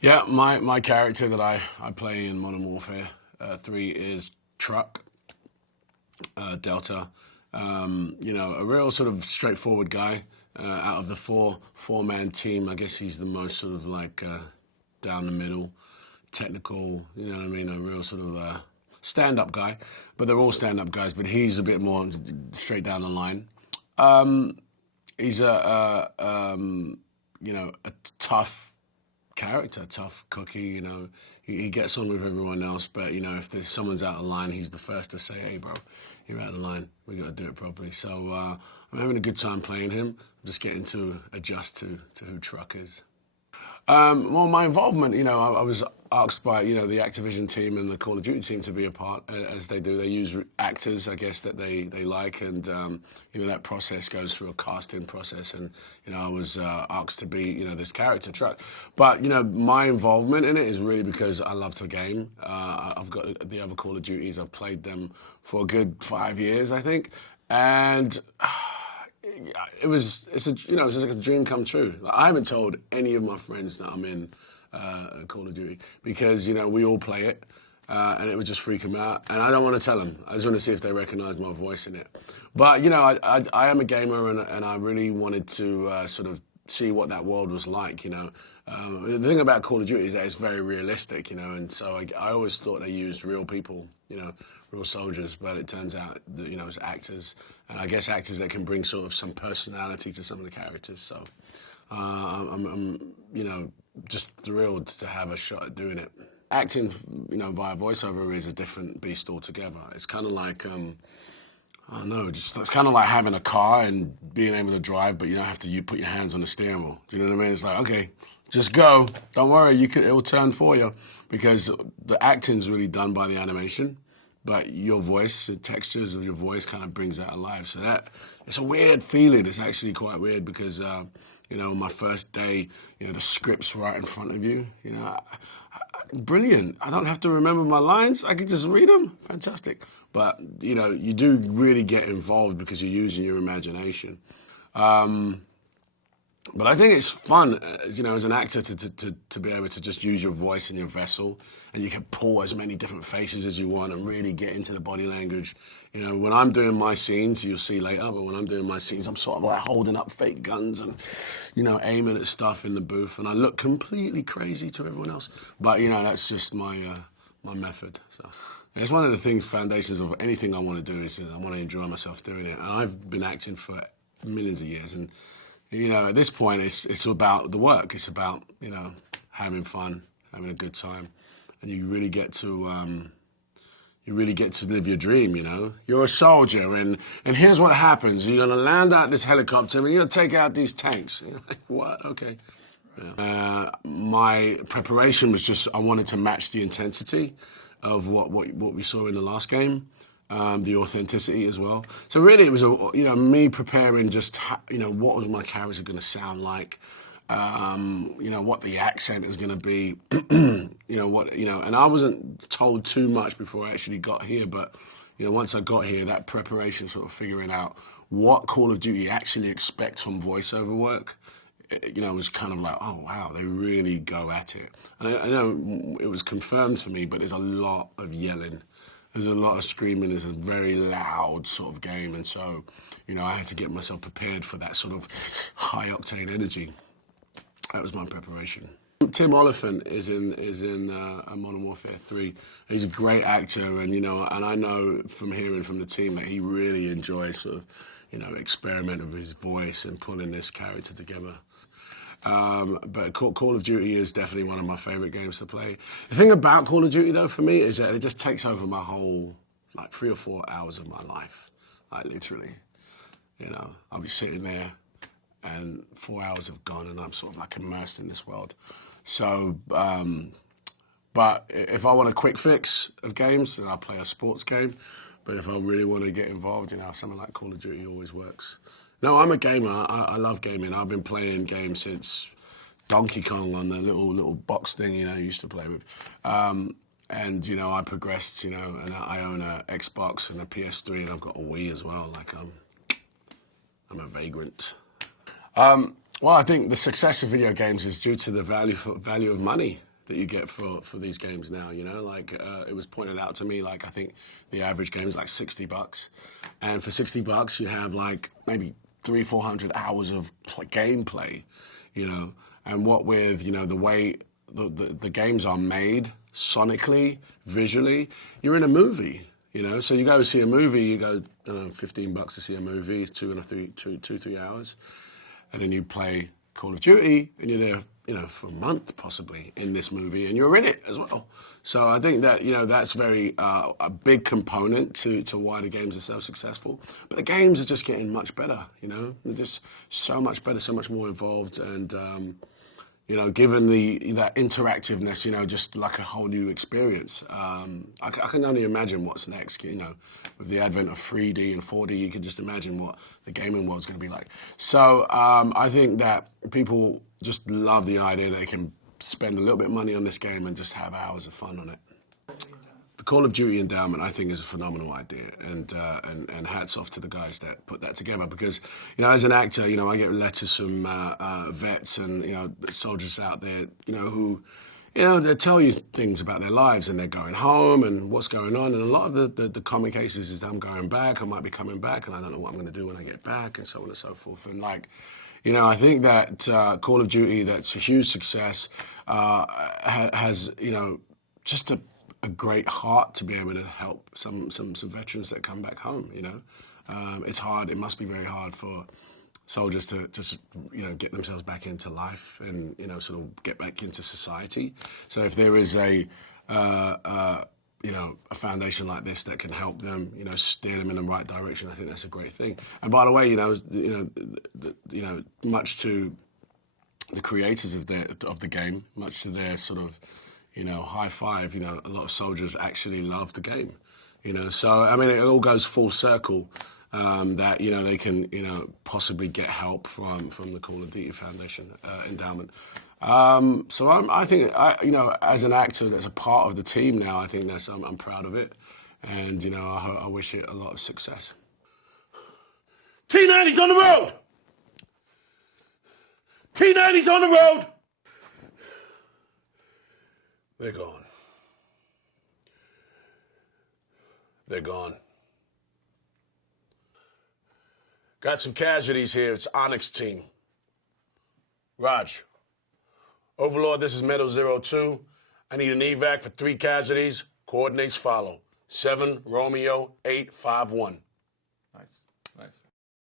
Yeah, my character that I play in Modern Warfare 3 is Truck, Delta. A real sort of straightforward guy. Out of the four-man team, I guess he's the most sort of like down the middle, technical, you know what I mean, a real sort of stand-up guy. But they're all stand-up guys, but he's a bit more straight down the line. He's a tough character, tough cookie, he gets on with everyone else, but, if someone's out of line, he's the first to say, hey, bro, you're out of line. We got to do it properly. So I'm having a good time playing him. I'm just getting to adjust to who Truck is. Well, my involvement, I was asked by, the Activision team and the Call of Duty team to be a part, as they do. They use actors, I guess, that they like, and, that process goes through a casting process, and, I was asked to be, this character, Truck. But, my involvement in it is really because I love to game. I've got the other Call of Duties. I've played them for a good 5 years, I think, and it's like a dream come true. Like, I haven't told any of my friends that I'm in Call of Duty because, we all play it, and it would just freak them out. And I don't want to tell them. I just want to see if they recognize my voice in it. But, I am a gamer, and I really wanted to sort of see what that world was like, The thing about Call of Duty is that it's very realistic, and so I always thought they used real people, real soldiers, but it turns out that, it's actors, and I guess actors that can bring sort of some personality to some of the characters. So I'm just thrilled to have a shot at doing it. Acting, via voiceover is a different beast altogether. It's kind of like, I don't know, it's kind of like having a car and being able to drive, but you don't have to put your hands on the steering wheel. Do you know what I mean? It's like, okay, just go. Don't worry, it'll turn for you, because the acting's really done by the animation, but your voice, the textures of your voice kind of brings that alive. So it's a weird feeling. It's actually quite weird because, my first day, the script's right in front of you. Brilliant. I don't have to remember my lines. I can just read them. Fantastic. But, you do really get involved because you're using your imagination. But I think it's fun, as an actor, to be able to just use your voice and your vessel, and you can pull as many different faces as you want and really get into the body language. When I'm doing my scenes, you'll see later, but when I'm doing my scenes, I'm sort of like holding up fake guns and, aiming at stuff in the booth, and I look completely crazy to everyone else. But, that's just my method. So it's one of the foundations of anything I want to do is I want to enjoy myself doing it. And I've been acting for millions of years, and at this point, it's about the work. It's about, having fun, having a good time, and you really get to live your dream. You're a soldier, and here's what happens: you're gonna land out this helicopter, and you're gonna take out these tanks. You're like, what? Okay. Yeah. My preparation was just I wanted to match the intensity of what we saw in the last game. The authenticity as well. So really, it was me preparing just what was my character going to sound like, what the accent is going to be, and I wasn't told too much before I actually got here. But once I got here, that preparation, sort of figuring out what Call of Duty actually expects from voiceover work, was kind of like, oh wow, they really go at it. And I know it was confirmed to me, but there's a lot of yelling. There's a lot of screaming. It's a very loud sort of game, and so, I had to get myself prepared for that sort of high-octane energy. That was my preparation. Tim Oliphant is in Modern Warfare 3. He's a great actor, and and I know from hearing from the team that he really enjoys sort of, experimenting with his voice and pulling this character together. But Call of Duty is definitely one of my favorite games to play. The thing about Call of Duty, though, for me, is that it just takes over my whole, 3 or 4 hours of my life. Literally. I'll be sitting there, and 4 hours have gone, and I'm sort of immersed in this world. So, but if I want a quick fix of games, then I'll play a sports game. But if I really want to get involved, something like Call of Duty always works. No, I'm a gamer. I love gaming. I've been playing games since Donkey Kong on the little box thing, you used to play with. And, I progressed, and I own a Xbox and a PS3, and I've got a Wii as well. I'm a vagrant. Well, I think the success of video games is due to the value of money. that you get for these games now, you know? Like, it was pointed out to me, like, I think the average game is like $60. And for $60, you have, like, maybe 300-400 hours of gameplay, you know? And what with, you know, the way the games are made, sonically, visually, you're in a movie, you know? So you go see a movie, you go, I don't know, $15 to see a movie, it's 2-3 hours. And then you play Call of Duty, and you're there, you know, for a month possibly in this movie, and you're in it as well. So I think that, you know, that's very a big component to why the games are so successful. But the games are just getting much better, you know? They're just so much better, so much more involved, and you know, given that interactiveness, you know, just like a whole new experience. I can only imagine what's next, you know, with the advent of 3D and 4D, you can just imagine what the gaming world's going to be like. So I think that people just love the idea that they can spend a little bit of money on this game and just have hours of fun on it. The Call of Duty endowment, I think, is a phenomenal idea, and hats off to the guys that put that together. Because, you know, as an actor, you know, I get letters from vets and, you know, soldiers out there, you know, who, you know, they tell you things about their lives, and they're going home and what's going on. And a lot of the common cases is I'm going back, I might be coming back, and I don't know what I'm going to do when I get back, and so on and so forth. And like, you know, I think that Call of Duty, that's a huge success, has, you know, just a great heart to be able to help some veterans that come back home, you know. It's hard, it must be very hard for soldiers to you know, get themselves back into life and, you know, sort of get back into society. So if there is a, you know, a foundation like this that can help them, you know, steer them in the right direction, I think that's a great thing. And by the way, you know, much to the creators of the game, much to their sort of, you know, high five, you know, a lot of soldiers actually love the game, you know. So, I mean, it all goes full circle that, you know, they can, you know, possibly get help from the Call of Duty Foundation endowment. So I think, you know, as an actor that's a part of the team now, I think that's, I'm proud of it. And, you know, I wish it a lot of success. T90's on the road! T90's on the road! They're gone. They're gone. Got some casualties here. It's Onyx team. Raj. Overlord, this is Metal 02. I need an evac for 3 casualties. Coordinates follow. 7 Romeo 851. Nice.